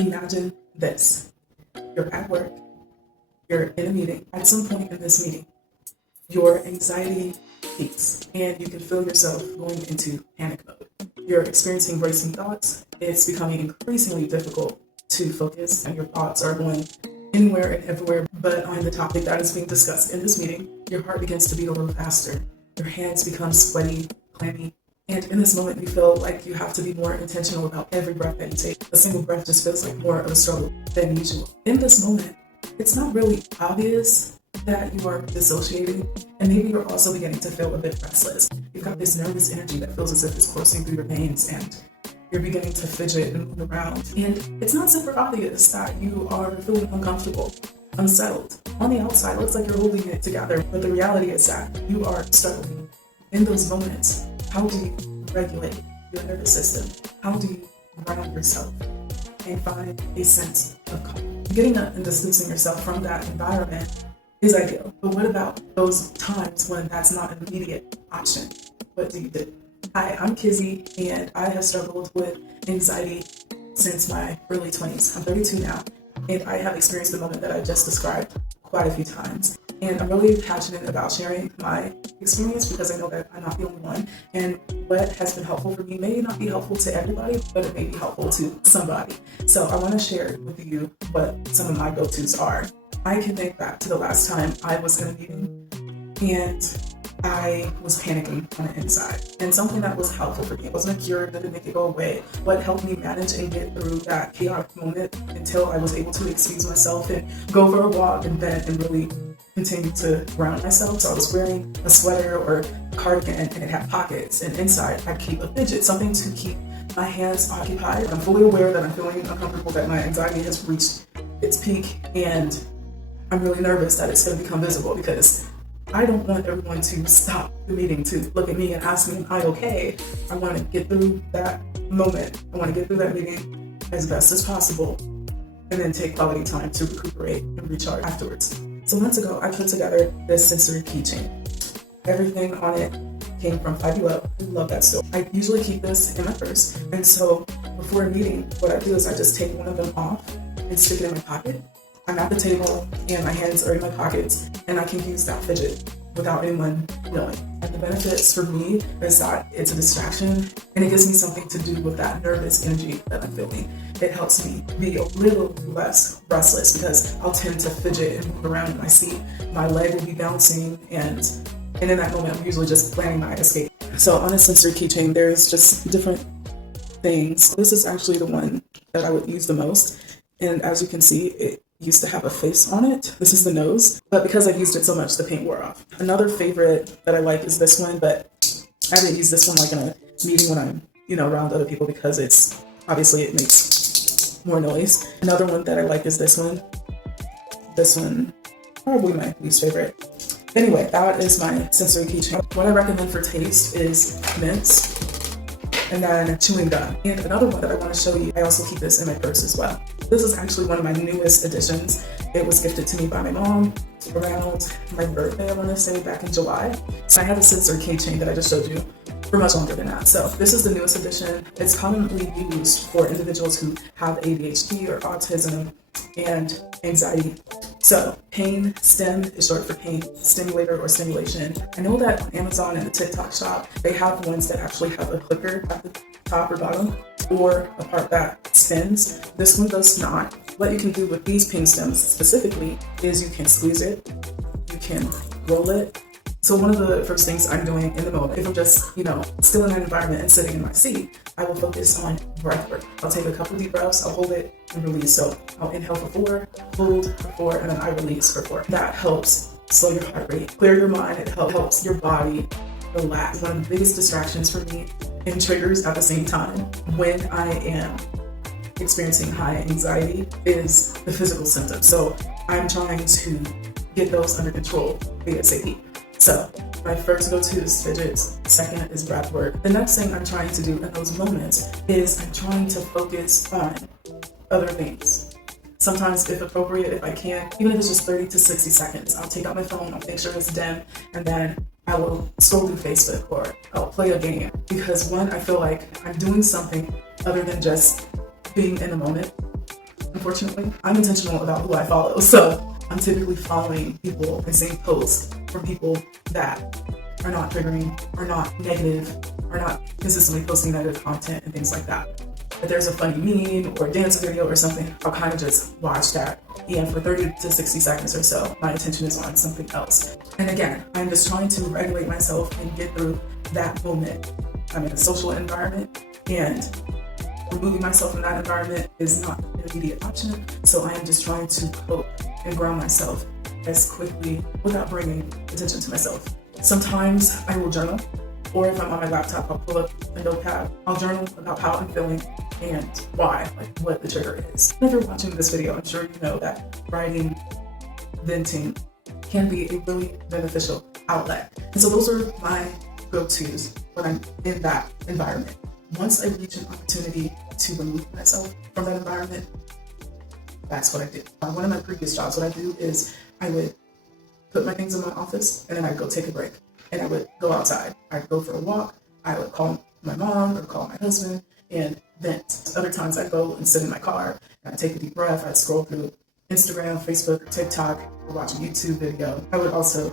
Imagine this. You're at work, you're in a meeting. At some point in this meeting, your anxiety peaks and you can feel yourself going into panic mode. You're experiencing racing thoughts. It's becoming increasingly difficult to focus, and your thoughts are going anywhere and everywhere but on the topic that is being discussed in this meeting. Your heart begins to beat a little faster. Your hands become sweaty, clammy, and in this moment, you feel like you have to be more intentional about every breath that you take. A single breath just feels like more of a struggle than usual. In this moment, it's not really obvious that you are dissociating, and maybe you're also beginning to feel a bit restless. You've got this nervous energy that feels as if it's coursing through your veins, and you're beginning to fidget and move around. And it's not super obvious that you are feeling uncomfortable, unsettled. On the outside, it looks like you're holding it together, but the reality is that you are struggling. In those moments, how do you regulate your nervous system? How do you ground yourself and find a sense of calm? Getting up and distancing yourself from that environment is ideal. But what about those times when that's not an immediate option? What do you do? Hi, I'm Kizzy, and I have struggled with anxiety since my early 20s. I'm 32 now, and I have experienced the moment that I just described quite a few times. And I'm really passionate about sharing my experience because I know that I'm not the only one. And what has been helpful for me may not be helpful to everybody, but it may be helpful to somebody. So I want to share with you what some of my go-tos are. I can think back to the last time I was in a meeting and I was panicking on the inside. And something that was helpful for me, it wasn't a cure, that didn't make it go away. What helped me manage and get through that chaotic moment until I was able to excuse myself and go for a walk in bed and really continue to ground myself. So I was wearing a sweater or a cardigan and it had pockets, and inside I keep a fidget, something to keep my hands occupied. I'm fully aware that I'm feeling uncomfortable, that my anxiety has reached its peak, and I'm really nervous that it's going to become visible because I don't want everyone to stop the meeting to look at me and ask me, am I okay? I want to get through that moment. I want to get through that meeting as best as possible and then take quality time to recuperate and recharge afterwards. So months ago, I put together this sensory keychain. Everything on it came from Five Below. I love that store. I usually keep this in my purse. And so before a meeting, what I do is I just take one of them off and stick it in my pocket. I'm at the table and my hands are in my pockets, and I can use that fidget without anyone knowing. And the benefits for me is that it's a distraction and it gives me something to do with that nervous energy that I'm feeling. It helps me be a little less restless because I'll tend to fidget and move around in my seat. My leg will be bouncing, and in that moment, I'm usually just planning my escape. So on a sensory keychain, there's just different things. This is actually the one that I would use the most. And as you can see, it used to have a face on it. This is the nose, but because I've used it so much, the paint wore off. Another favorite that I like is this one, but I haven't used this one like in a meeting when I'm, around other people because it makes more noise. Another one that I like is this one. This one, probably my least favorite. Anyway, that is my sensory keychain. What I recommend for taste is mints and then chewing gum. And another one that I want to show you, I also keep this in my purse as well. This is actually one of my newest additions. It was gifted to me by my mom around my birthday, I want to say, back in July. So I have a sensory keychain that I just showed you for much longer than that. So this is the newest addition. It's commonly used for individuals who have ADHD or autism and anxiety. So pain stim is short for pain stimulator or stimulation. I know that on Amazon and the TikTok shop, they have ones that actually have a clicker at the top or bottom, or a part that spins. This one does not. What you can do with these pain stims specifically is you can squeeze it, you can roll it. So one of the first things I'm doing in the moment, if I'm just, still in an environment and sitting in my seat, I will focus on breath work. I'll take a couple deep breaths, I'll hold it and release. So I'll inhale for 4, hold for 4, and then I release for 4. That helps slow your heart rate, clear your mind, it helps your body relax. One of the biggest distractions for me and triggers at the same time when I am experiencing high anxiety is the physical symptoms. So I'm trying to get those under control ASAP. So my first go-to is fidgets, second is breath work. The next thing I'm trying to do in those moments is I'm trying to focus on other things. Sometimes, if appropriate, if I can, even if it's just 30 to 60 seconds, I'll take out my phone, I'll make sure it's dim, and then I will scroll through Facebook or I'll play a game. Because one, I feel like I'm doing something other than just being in the moment. Unfortunately, I'm intentional about who I follow, so I'm typically following people and seeing posts from people that are not triggering, are not negative, are not consistently posting negative content and things like that. If there's a funny meme or dance video or something, I'll kind of just watch that. And for 30 to 60 seconds or so, my attention is on something else. And again, I'm just trying to regulate myself and get through that moment. I'm in a social environment, and removing myself from that environment is not an immediate option. So I am just trying to cope and ground myself as quickly without bringing attention to myself. Sometimes I will journal, or if I'm on my laptop, I'll pull up a notepad. I'll journal about how I'm feeling and why, like what the trigger is. If you're watching this video, I'm sure you know that writing, venting can be a really beneficial outlet. And so those are my go-tos when I'm in that environment. Once I reach an opportunity to remove myself from that environment, that's what I do. On one of my previous jobs, what I do is I would put my things in my office and then I'd go take a break. And I would go outside. I'd go for a walk. I would call my mom or call my husband and vent. Other times I'd go and sit in my car and I'd take a deep breath. I'd scroll through Instagram, Facebook, or TikTok, or watch a YouTube video. I would also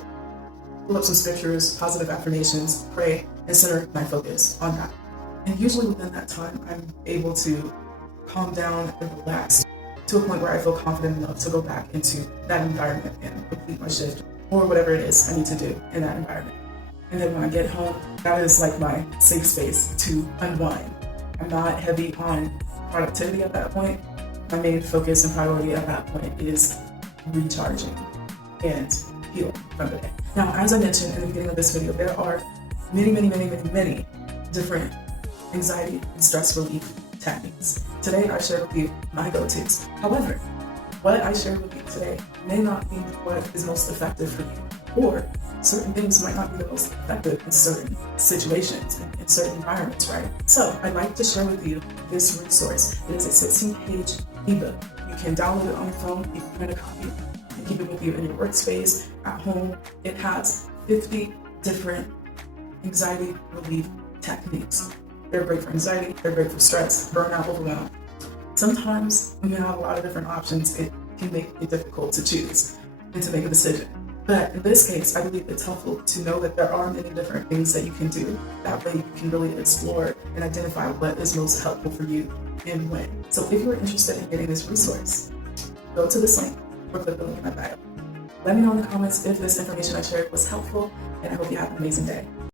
pull up some scriptures, positive affirmations, pray, and center my focus on that. And usually within that time, I'm able to calm down and relax to a point where I feel confident enough to go back into that environment and complete my shift or whatever it is I need to do in that environment. And then when I get home, that is like my safe space to unwind. I'm not heavy on productivity at that point. My main focus and priority at that point is recharging and healing from the day. Now, as I mentioned in the beginning of this video, there are many different anxiety and stress relief techniques. Today, I share with you my go-tos. However, what I share with you today may not be what is most effective for you, or certain things might not be the most effective in certain situations, in certain environments, right? So I'd like to share with you this resource. It is a 16-page ebook. You can download it on your phone, you can print a copy, and keep it with you in your workspace, at home. It has 50 different anxiety relief techniques. They're great for anxiety, they're great for stress, burnout, overwhelm. Sometimes when you have a lot of different options, it can make it difficult to choose and to make a decision. But in this case, I believe it's helpful to know that there are many different things that you can do. That way you can really explore and identify what is most helpful for you and when. So if you're interested in getting this resource, go to this link or click the link in my bio. Let me know in the comments if this information I shared was helpful, and I hope you have an amazing day.